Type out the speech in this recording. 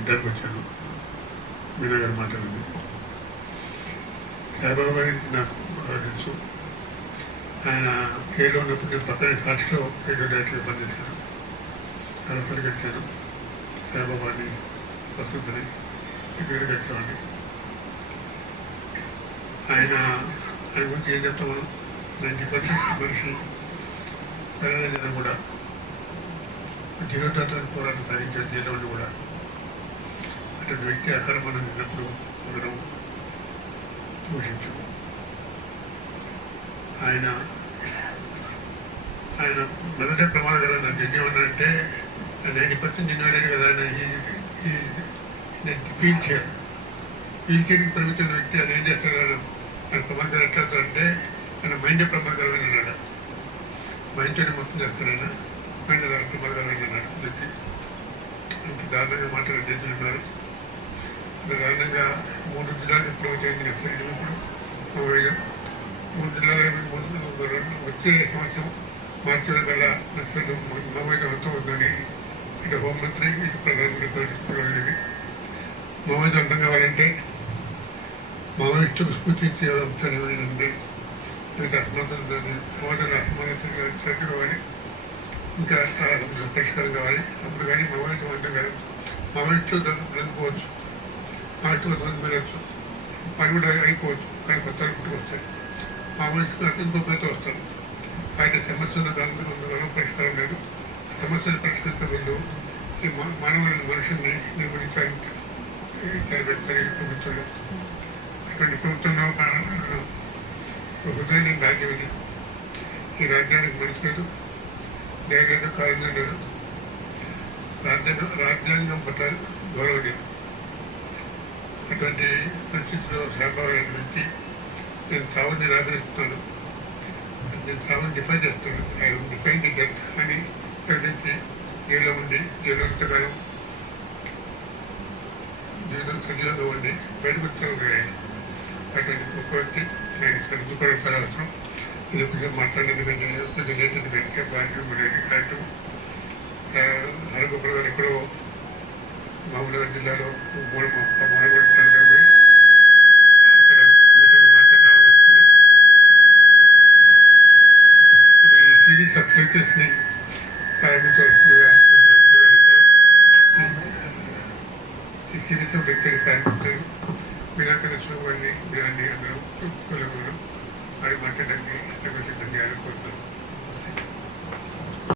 ఇంటర్కి వచ్చాను. మీనా గారు మాట్లాడింది. సాయిబాబా గారికి నాకు బాగా తెలుసు. ఆయన కేలో ఉన్నప్పుడు నేను పక్కనే సాక్షిలో ఏదో డైరెక్టర్గా పనిచేశాను. చాలాసార్లు గడిచాను. సాయిబాబాని వసంతని దగ్గర గడిచేవాడిని. ఆయన గురించి ఏం చెప్తాం మనం, 90% మనిషి పిల్లలైనా కూడా జీరోదాతని పోరాటం సాగించిన జైలు కూడా అటువంటి వ్యక్తి అక్కడ మనం నిన్నప్పుడు అందరం పోషించాం. ఆయన ఆయన మొదట ప్రమాదకరం నాకు ఏమన్నారంటే 90% నిన్నలేదు కదా ఫీల్ చేయరు. ఫీల్ చేయడానికి ప్రభుత్వం వ్యక్తి అది ఏం చేస్తాడు కదా ఆయన ప్రమాదకరం ఎట్లా అంటే ఆయన మైండ్ ప్రమాదకరమైన అన్నాడు. మైండ్తోనే మొత్తం చేస్తాడైనా మైండ్ దాని ప్రమాదకరమైన అన్నాడు వ్యక్తి. అంత దారుణంగా మాట్లాడే జడ్జిలు ఉన్నారు. అంత దారుణంగా 3 జిల్లాలకు ప్రభుత్వం అయింది నక్సలిజం. ఇప్పుడు 3 జిల్లాల వచ్చే సంవత్సరం మార్చిల కల్లా నక్సలు మావోయిజం అంతం ఉందని ఇటు హోంమంత్రి ఇటు ప్రధానమంత్రి మావోయిజం అంతం కావాలంటే మావోయిస్టుకు స్ఫూర్తించే అంశాలు ఏమైనా వివిధ సమాధాన అసమానతలు శ్రద్ధ కావాలి, ఇంకా పరిష్కారం కావాలి. అప్పుడు కానీ మావోయిజం అంతం కాదు. మావోయిస్టు బ్రతుకోవచ్చు, మావోయిస్టు కొంతమంది మెరవచ్చు, పని కూడా అయిపోవచ్చు, కానీ కొత్త పుట్టుకొస్తాయి. మావోయిస్టుకు ఇంకొకరితో వస్తారు. ఆయన సమస్యల దాంతో కొంతవరకు పరిష్కారం లేదు. సమస్యలు పరిష్కరించబోదు ఈ మానవులను మనుషుల్ని నిర్వహించాలని తెరబెడతారు ఈ ప్రభుత్వంలో. అటువంటి ప్రభుత్వంలో హృదయం రాజ్యం ఇది. ఈ రాజ్యానికి మనసు లేదు, న్యాయం లేదు, కారణం లేదు. రాజ్యాంగం పట్ల గౌరవం లేదు. అటువంటి పరిస్థితిలో సాయిబాబా వ్యక్తి నేను చావుని నిరాకరిస్తున్నాను, నేను చావుని డిఫై చేస్తున్నాను, ఐ డిఫైన్ ది డెత్ అని ప్రకటించి జైల్లో ఉండి జైలు ఎంతకాలం జైలు సజీవంగా ఉండి బయటకు వచ్చాను. అటువంటి గొప్ప వ్యక్తి ఆయన సర్దుకోవడం అవసరం. ఇది కొంచెం మాట్లాడేందుకంటే కొంచెం లేదని కంటే బాధ్యత కార్యక్రమం హరగోపాల్ గారు ఎక్కడో మహబూబ్నగర్ జిల్లాలో మానగూడ ప్రాంతం పోయి అక్కడ మీటింగ్ మాట్లాడి రావాల్సింది. ఈ సిరీస్ ఆఫ్ లెక్చర్స్ని ప్రారంభించవలసిందిగా చెప్పారు. ఈ సిరీస్ ఆఫ్ లెక్చర్ ప్రారంభించారు. మీనాకన్న శోభాన్ని అందరూ వారి మాట్లాడడానికి సిద్ధంగా కోరుతారు.